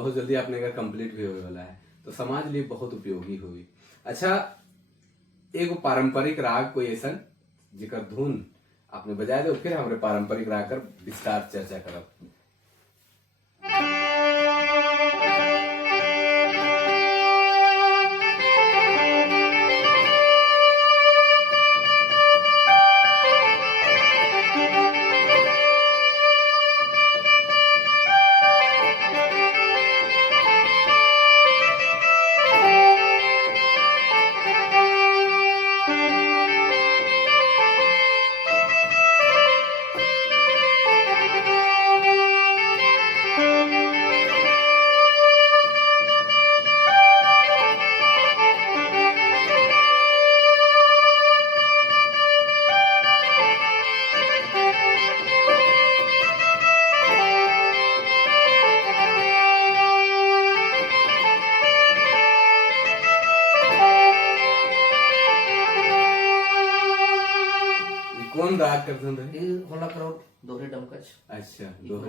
बहुत जल्दी आपने अगर कंप्लीट भी होने वाला है तो समाज लिए बहुत उपयोगी हुई। अच्छा, एगो पारंपरिक राग कोई ऐसा जिकर धुन आपने बजाए दो, फिर हमारे पारंपरिक राग कर विस्तार चर्चा करब। कौन राग करते हैं? होला करो दोहरे डमकच। अच्छा, दोहरे